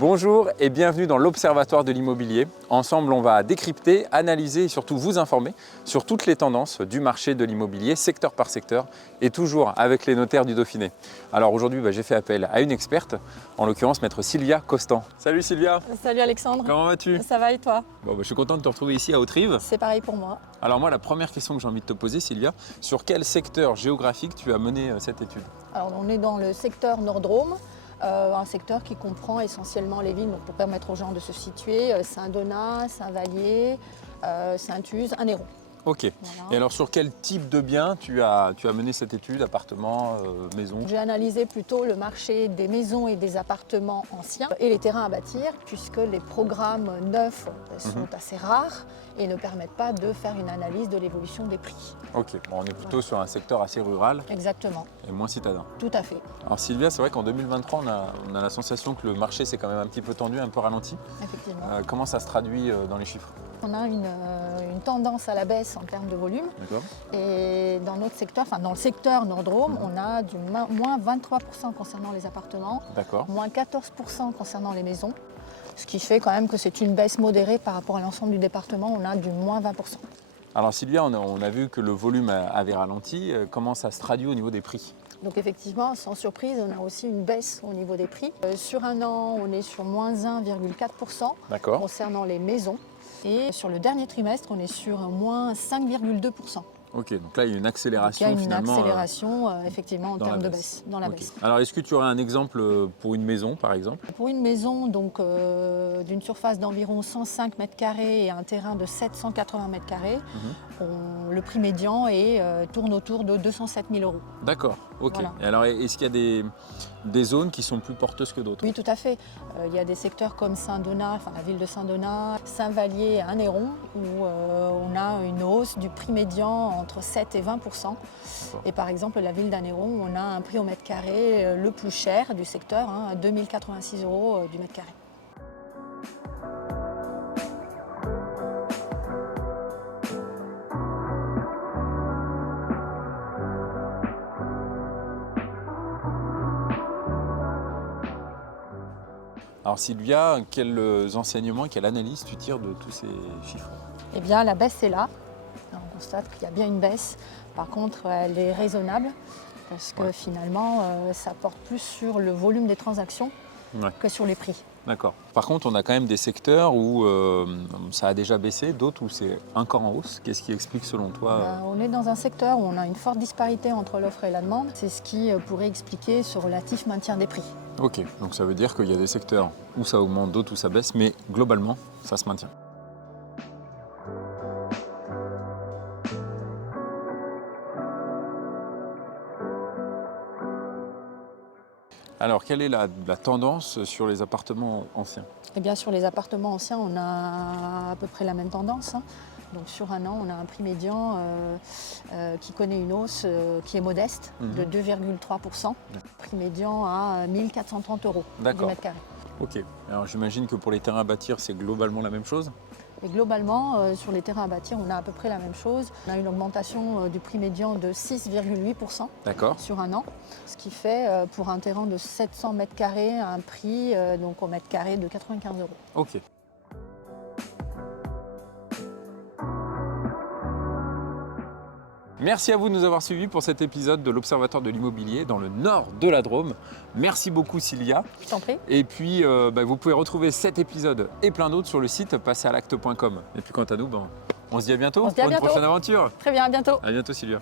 Bonjour et bienvenue dans l'Observatoire de l'immobilier. Ensemble, on va décrypter, analyser et surtout vous informer sur toutes les tendances du marché de l'immobilier, secteur par secteur, et toujours avec les notaires du Dauphiné. Alors aujourd'hui, j'ai fait appel à une experte, en l'occurrence maître Sylvia Costan. Salut Sylvia. Salut Alexandre. Comment vas-tu? Ça va et toi? Je suis content de te retrouver ici à Hauterive. C'est pareil pour moi. Alors moi, la première question que j'ai envie de te poser, Sylvia, sur quel secteur géographique tu as mené cette étude? Alors on est dans le secteur Nord-Drôme. Un secteur qui comprend essentiellement les villes, donc pour permettre aux gens de se situer, Saint-Donat, Saint-Vallier, Saint-Uze, Anneyron. Ok. Voilà. Et alors sur quel type de bien tu as mené cette étude, appartement, maison? J'ai analysé plutôt le marché des maisons et des appartements anciens et les terrains à bâtir, puisque les programmes neufs sont assez rares et ne permettent pas de faire une analyse de l'évolution des prix. Ok, on est plutôt sur un secteur assez rural Exactement, et moins citadin. tout à fait, Alors Sylvia, c'est vrai qu'en 2023, on a la sensation que le marché s'est quand même un petit peu tendu, un peu ralenti. effectivement. Comment ça se traduit dans les chiffres? On a une tendance à la baisse en termes de volume. D'accord. Et dans notre secteur, dans le secteur Nord-Drôme, on a du moins 23% concernant les appartements, D'accord. moins 14% concernant les maisons, ce qui fait quand même que c'est une baisse modérée par rapport à l'ensemble du département, on a du moins 20%. Alors Sylvia, on a vu que le volume avait ralenti. Comment ça se traduit au niveau des prix? Donc effectivement, sans surprise, on a aussi une baisse au niveau des prix. Sur un an, on est sur moins 1,4% D'accord. concernant les maisons. Et sur le dernier trimestre, on est sur un moins 5,2%. Ok, donc là il y a une accélération Il y a une finalement. accélération effectivement en dans termes la de baisse. baisse, dans la Ok. baisse. Alors est-ce que tu aurais un exemple pour une maison par exemple? Pour une maison donc d'une surface d'environ 105 m² et un terrain de 780 m², le prix médian tourne autour de 207 000 €. D'accord, ok. Voilà. Et alors est-ce qu'il y a des zones qui sont plus porteuses que d'autres? Oui, tout à fait. Il y a des secteurs comme Saint-Donat, la ville de Saint-Donat, Saint-Vallier et Anneyron, où on a une hausse du prix médian entre 7 et 20%. Et par exemple, la ville d'Anneyron, on a un prix au mètre carré le plus cher du secteur, à 2086 € du mètre carré. Alors Sylvia, quels enseignements, quelle analyse tu tires de tous ces chiffres? Eh bien, la baisse est là. On constate qu'il y a bien une baisse. Par contre, elle est raisonnable parce que finalement, ça porte plus sur le volume des transactions que sur les prix. D'accord. Par contre, on a quand même des secteurs où ça a déjà baissé, d'autres où c'est encore en hausse. Qu'est-ce qui explique selon toi On est dans un secteur où on a une forte disparité entre l'offre et la demande. C'est ce qui pourrait expliquer ce relatif maintien des prix. Ok, donc ça veut dire qu'il y a des secteurs où ça augmente, d'autres où ça baisse, mais globalement, ça se maintient. Alors, quelle est la tendance sur les appartements anciens? Et bien sur les appartements anciens, on a à peu près la même tendance. Donc sur un an, on a un prix médian qui connaît une hausse qui est modeste de 2,3%. Prix médian à 1 430 € du mètre carré. Ok. Alors j'imagine que pour les terrains à bâtir, c'est globalement la même chose? Et globalement, sur les terrains à bâtir, on a à peu près la même chose. On a une augmentation du prix médian de 6,8% sur un an, ce qui fait pour un terrain de 700 m² un prix donc au mètre carré de 95 €. Ok. Merci à vous de nous avoir suivis pour cet épisode de l'Observatoire de l'immobilier dans le nord de la Drôme. Merci beaucoup Sylvia. Je t'en prie. Et puis vous pouvez retrouver cet épisode et plein d'autres sur le site passeralacte.com. Et puis quant à nous, on se dit à bientôt pour une prochaine aventure. Très bien, à bientôt. À bientôt Sylvia.